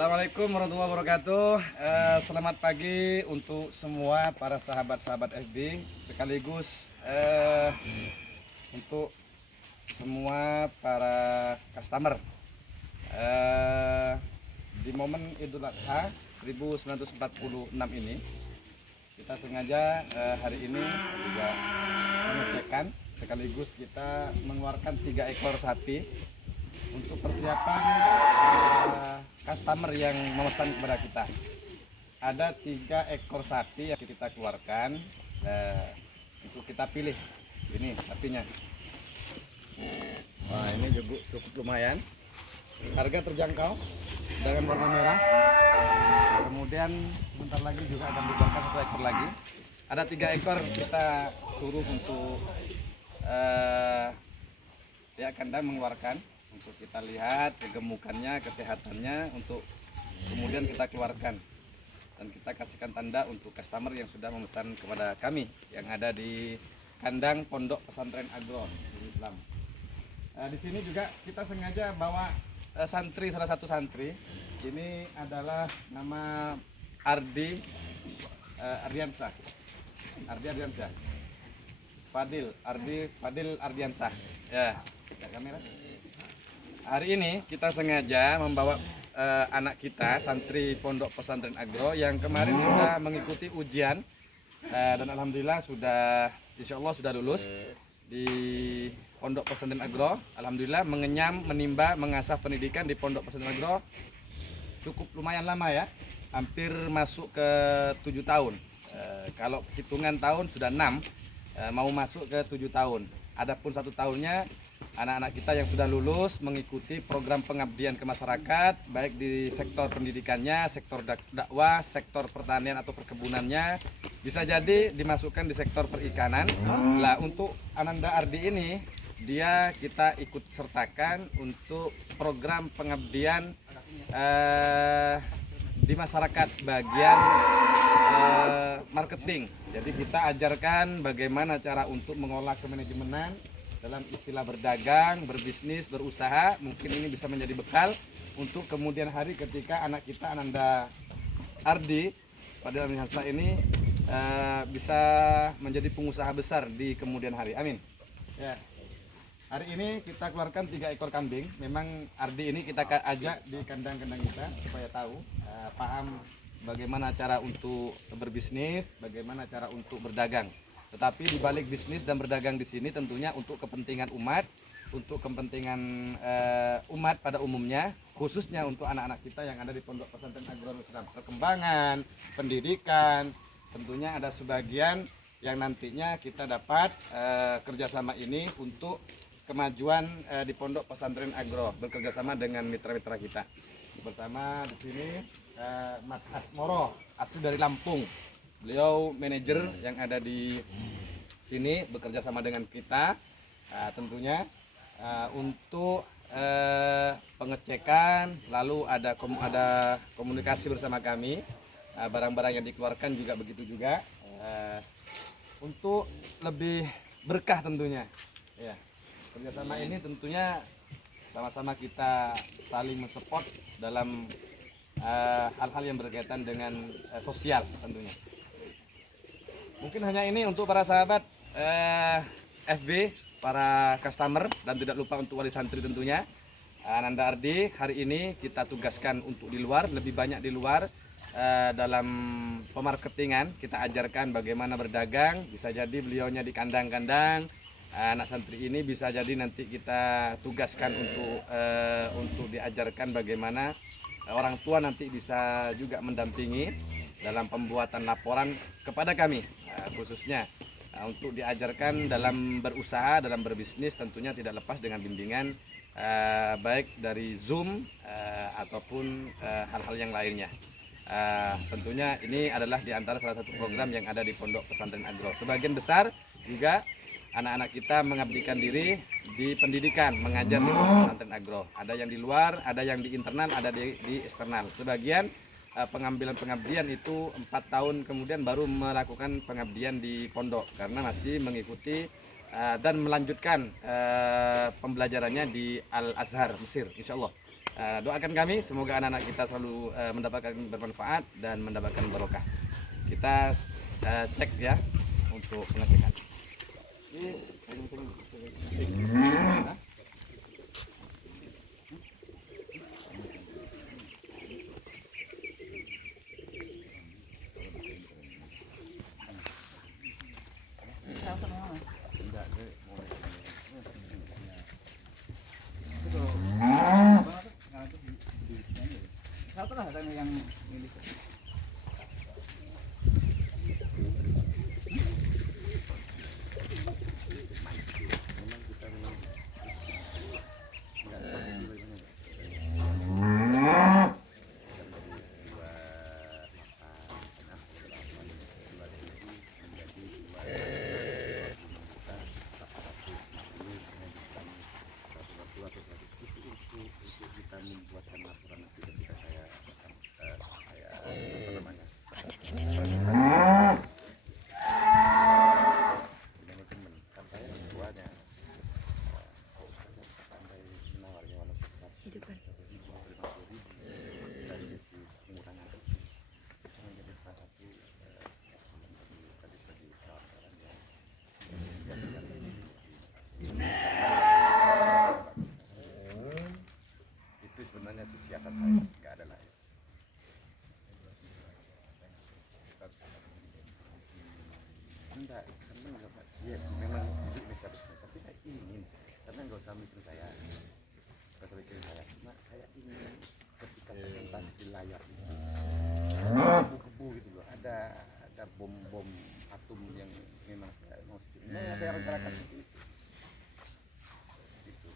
Assalamualaikum warahmatullahi wabarakatuh. Selamat pagi untuk semua para sahabat-sahabat FB, sekaligus untuk semua para customer. Di momen Idul Adha 1946 ini, kita sengaja hari ini juga mengecekkan, sekaligus kita mengeluarkan 3 ekor sapi untuk persiapan customer yang memesan kepada kita. Ada 3 ekor sapi yang kita keluarkan untuk kita pilih. Ini sapinya. Wah, ini juga cukup lumayan. Harga terjangkau dengan warna merah. Kemudian sebentar lagi juga akan dikeluarkan 1 ekor lagi. Ada 3 ekor kita suruh untuk kandang mengeluarkan, untuk kita lihat kegemukannya, kesehatannya, untuk kemudian kita keluarkan dan kita kasihkan tanda untuk customer yang sudah memesan kepada kami yang ada di kandang Pondok Pesantren Agro Islam. Di sini juga kita sengaja bawa santri, salah satu santri. Ini adalah nama Ardi Ardiansyah. Fadil Ardiansyah. Ya, kamera. Hari ini kita sengaja membawa anak kita, santri Pondok Pesantren Agro yang kemarin sudah mengikuti ujian dan alhamdulillah sudah, insya Allah sudah lulus di Pondok Pesantren Agro. Alhamdulillah mengenyam, menimba, mengasah pendidikan di Pondok Pesantren Agro cukup lumayan lama ya, hampir masuk ke 7 tahun. Kalau hitungan tahun sudah 6, mau masuk ke 7 tahun. Adapun 1 tahunnya anak-anak kita yang sudah lulus mengikuti program pengabdian ke masyarakat, baik di sektor pendidikannya, sektor dakwah, sektor pertanian atau perkebunannya, bisa jadi dimasukkan di sektor perikanan. Lah, untuk Ananda Ardi ini, dia kita ikut sertakan untuk program pengabdian di masyarakat bagian marketing. Jadi kita ajarkan bagaimana cara untuk mengolah kemanajemenan dalam istilah berdagang, berbisnis, berusaha. Mungkin ini bisa menjadi bekal untuk kemudian hari ketika anak kita Ananda Ardi pada masa ini bisa menjadi pengusaha besar di kemudian hari. Amin. Ya. Hari ini kita keluarkan 3 ekor kambing. Memang Ardi ini kita ajak di kandang-kandang kita supaya tahu, paham bagaimana cara untuk berbisnis, bagaimana cara untuk berdagang. Tetapi di balik bisnis dan berdagang di sini tentunya untuk kepentingan umat, untuk kepentingan umat pada umumnya, khususnya untuk anak-anak kita yang ada di Pondok Pesantren Agro Islam. Perkembangan, pendidikan, tentunya ada sebagian yang nantinya kita dapat kerjasama ini untuk kemajuan di Pondok Pesantren Agro, bekerjasama dengan mitra-mitra kita. Bersama di sini Mas Asmoro, asli dari Lampung. Beliau manajer yang ada di sini, bekerja sama dengan kita tentunya untuk pengecekan. Selalu ada komunikasi bersama kami. Barang-barang yang dikeluarkan juga begitu juga, untuk lebih berkah tentunya ya. Kerjasama ini tentunya sama-sama kita saling mensupport dalam hal-hal yang berkaitan dengan sosial tentunya. Mungkin hanya ini untuk para sahabat FB, para customer, dan tidak lupa untuk wali santri tentunya. Ananda Ardi hari ini kita tugaskan untuk di luar, lebih banyak di luar dalam pemarketingan. Kita ajarkan bagaimana berdagang, bisa jadi beliaunya di kandang-kandang. Anak santri ini bisa jadi nanti kita tugaskan untuk diajarkan bagaimana orang tua nanti bisa juga mendampingi dalam pembuatan laporan kepada kami, khususnya untuk diajarkan dalam berusaha, dalam berbisnis, tentunya tidak lepas dengan bimbingan baik dari Zoom ataupun hal-hal yang lainnya. Tentunya ini adalah di antara salah satu program yang ada di Pondok Pesantren Agro. Sebagian besar juga anak-anak kita mengabdikan diri di pendidikan, mengajar di Pesantren Agro. Ada yang di luar, ada yang di internal, ada di eksternal. Sebagian pengabdian itu 4 tahun kemudian baru melakukan pengabdian di pondok, karena masih mengikuti dan melanjutkan pembelajarannya di Al Azhar Mesir, insya Allah. Doakan kami semoga anak-anak kita selalu mendapatkan bermanfaat dan mendapatkan barokah. Kita cek ya untuk pengecekan. Hah? yang milik membuatkan laporan nanti ketika saya apa namanya manajemen kan saya ketuanya sampai menawarnya walaupun 150.000 dari sisi pengurangan bisa menjadi salah satu bagi kawan-kawan yang biasanya itu sebenarnya siasat saya, nggak ada lain. Enggak, seneng nggak Pak? Ya memang itu ini seharusnya, tapi saya ingin, karena nggak usah mikirin saya, nggak usah mikirin saya. Nah, saya ingin ketika presentasi di layar itu, kebu-kebu gitu loh, ada bom-bom atom yang memang saya mau saya rencanakan seperti itu. Gitu.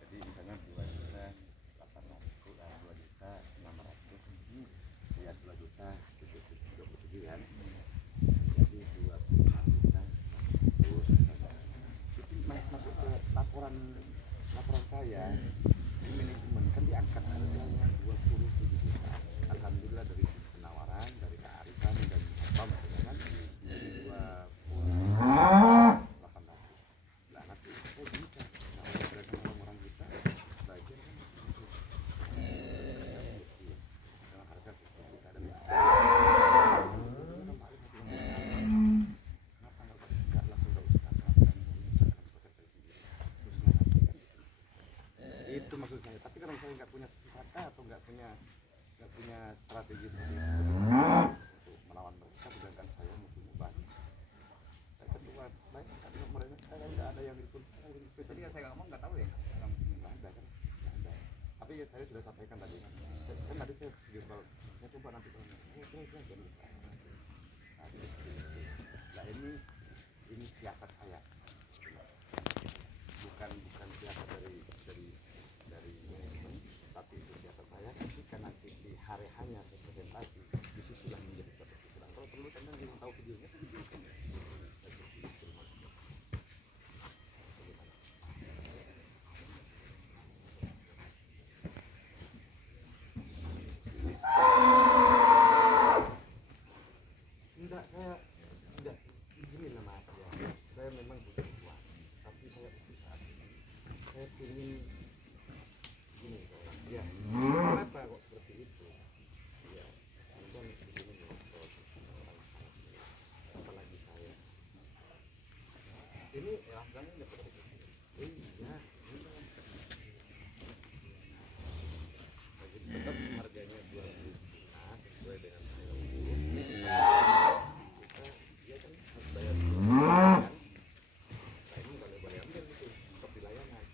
Jadi misalnya 2.800.000, 2.600.000, ya 2.027.000 kan. Jadi 26 juta terus misalnya itu masuk ke laporan saya di manajemen kan diangkat harganya 27 juta. Alhamdulillah dari sisi penawaran, dari kearifan dan apa misalnya kan jadi 2800. Nah nanti saya bisa sama orang kita sebagian kan dengan harga 10 juta dan itu maksud saya. Tapi kalau saya nggak punya pusaka atau nggak punya strategi seperti itu untuk melawan mereka, sedangkan saya musuh banyak. Saya kedua baik karena mereka saya nggak ada yang ikut. Tadi saya ngomong nggak tahu ya, nggak ada kan, nggak ada. Tapi ya, saya sudah sampaikan tadi kan tadi saya coba nanti kalau nah ini siasat saya, bukan siasat dari manajemen, tapi itu siasat saya. Ketika nanti di hari hanya saya presentasi, disitulah menjadi satu pikiran. Kalau perlu anda ingin tahu videonya, enggak, saya enggak begini lah Mas ya. Saya memang butuh uang, tapi saya usaha. Saya ingin gini ya. Kenapa kok seperti itu? Ya, sampai begini ngobrol sama orang sana, apalagi saya. Ini harganya nggak begitu. Iya. Jadi tetap harganya 2.000 sesuai dengan dia kan harus bayar kan. Nah ini kalau boleh ambil itu seperti layanan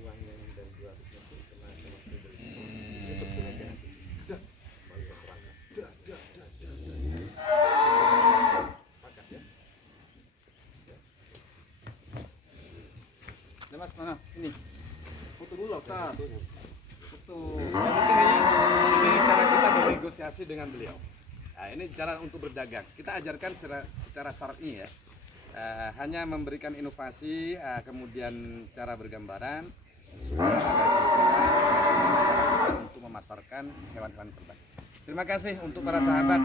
uangnya dan 200 itu kena dari situ itu berbeda. Dah baru saya terangkan. Pakat ya. Nah Mas mana ini foto dulu Ustaz. Foto. Ini cara kita bernegosiasi dengan beliau. Nah, ini cara untuk berdagang. Kita ajarkan secara syar'i ya. Hanya memberikan inovasi, kemudian cara bergambaran supaya ada kebutuhan untuk memasarkan hewan-hewan kurban. Terima kasih untuk para sahabat.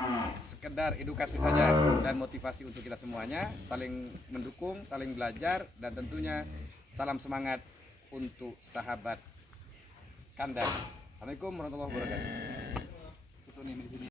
Sekedar edukasi saja dan motivasi untuk kita semuanya, saling mendukung, saling belajar, dan tentunya salam semangat untuk sahabat kandang Assalamualaikum warahmatullahi wabarakatuh.